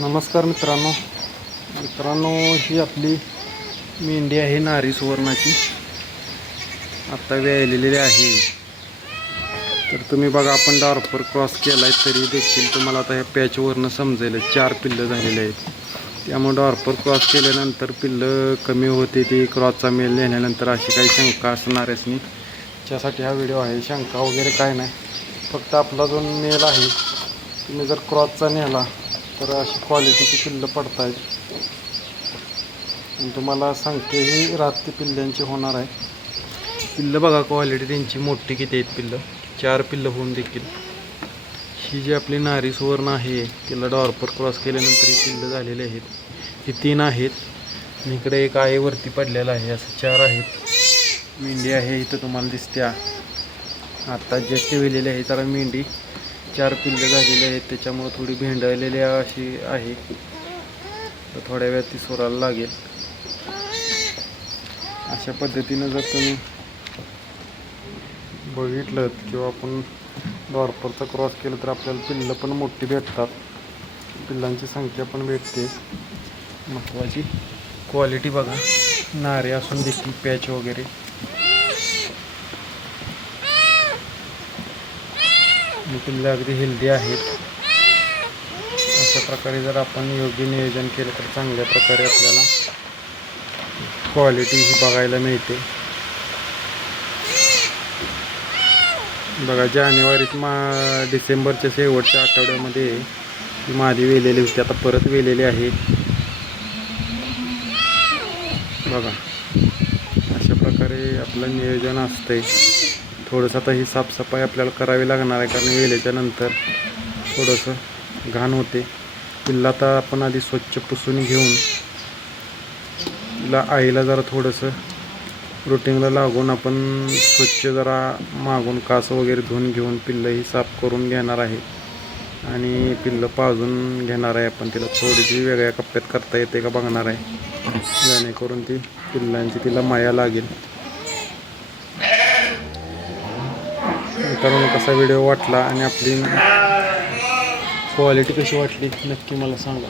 नमस्कार मित्रांनो, ही आपली मेंढी आहे नारी सुवर्णाची. आता वेळलेली आहे. तर तुम्ही बघा, आपण डार्पर क्रॉस केला आहे तरी देखील तुम्हाला आता ह्या पॅचवरनं समजेल 4 पिल्लं झालेले आहेत. त्यामुळे डार्पर क्रॉस केल्यानंतर पिल्लं कमी होते, ती क्रॉसचा मेल नेल्यानंतर अशी काही शंका असणारच नाही. त्यासाठी हा व्हिडिओ आहे. शंका वगैरे काय नाही, फक्त आपला जो मेल आहे तुम्ही जर क्रॉसचा नेला तर अशी क्वालिटीची पिल्लं पडत आहेत. आणि तुम्हाला सांगते ही रात्री पिल्ल्यांची होणार आहे. पिल्लं बघा, क्वालिटी त्यांची मोठी किती आहेत. पिल्लं 4 पिल्लं होऊन देखील ही जी आपली नारी सुवर्ण आहे तिला डॉर्पर क्रॉस केल्यानंतर ही पिल्लं झालेली आहेत. ही 3 आहेत. इकडे एक आहे वरती पडलेला आहे. असं 4 आहेत. मेंढी आहे इथं तुम्हाला दिसते. आता जस्ट वेलेली आहे. जरा मेंढी 4 पिल्लं झालेली आहेत, त्याच्यामुळे थोडी भेंडळलेली अशी आहे. तर थोड्या वेळात ती सोरायला लागेल. अशा पद्धतीनं जर तुम्ही बघितलं किंवा आपण डॉर्परचा क्रॉस केलं तर आपल्याला पिल्लं पण मोठी भेटतात. पिल्लांची संख्या पण भेटते. महत्त्वाची क्वालिटी बघा, नारे असून देखील पॅच वगैरे पिल्लं अगदी हेल्दी आहेत. अशा प्रकारे जर आपण योग्य नियोजन केलं तर चांगल्या प्रकारे आपल्याला क्वालिटी ही बघायला मिळते. बघा, जानेवारीत डिसेंबरच्या शेवटच्या आठवड्यामध्ये ही मादी वेलेली होती. आता परत वेलेली आहे. बघा, अशा प्रकारे आपलं नियोजन असतंय. थोडंसं आता ही साफसफाई आपल्याला करावी लागणार आहे, कारण वेल्याच्या नंतर थोडंसं घाण होते. पिल्ला आता आपण आधी स्वच्छ पुसून घेऊन तिला आईला जरा थोडंसं रुटीनला लागून आपण स्वच्छ जरा मागून कास वगैरे धुवून घेऊन पिल्लंही साफ करून घेणार आहे. आणि पिल्लं पाजून घेणार आहे. आपण तिला थोडीशी वेगळ्या कप्प्यात करता येते का बघणार आहे, जेणेकरून ती पिल्लांची तिला माया लागेल. मित्रांनो, कसा व्हिडिओ वाटला आणि आपली क्वालिटी कशी वाटली नक्की मला सांगा.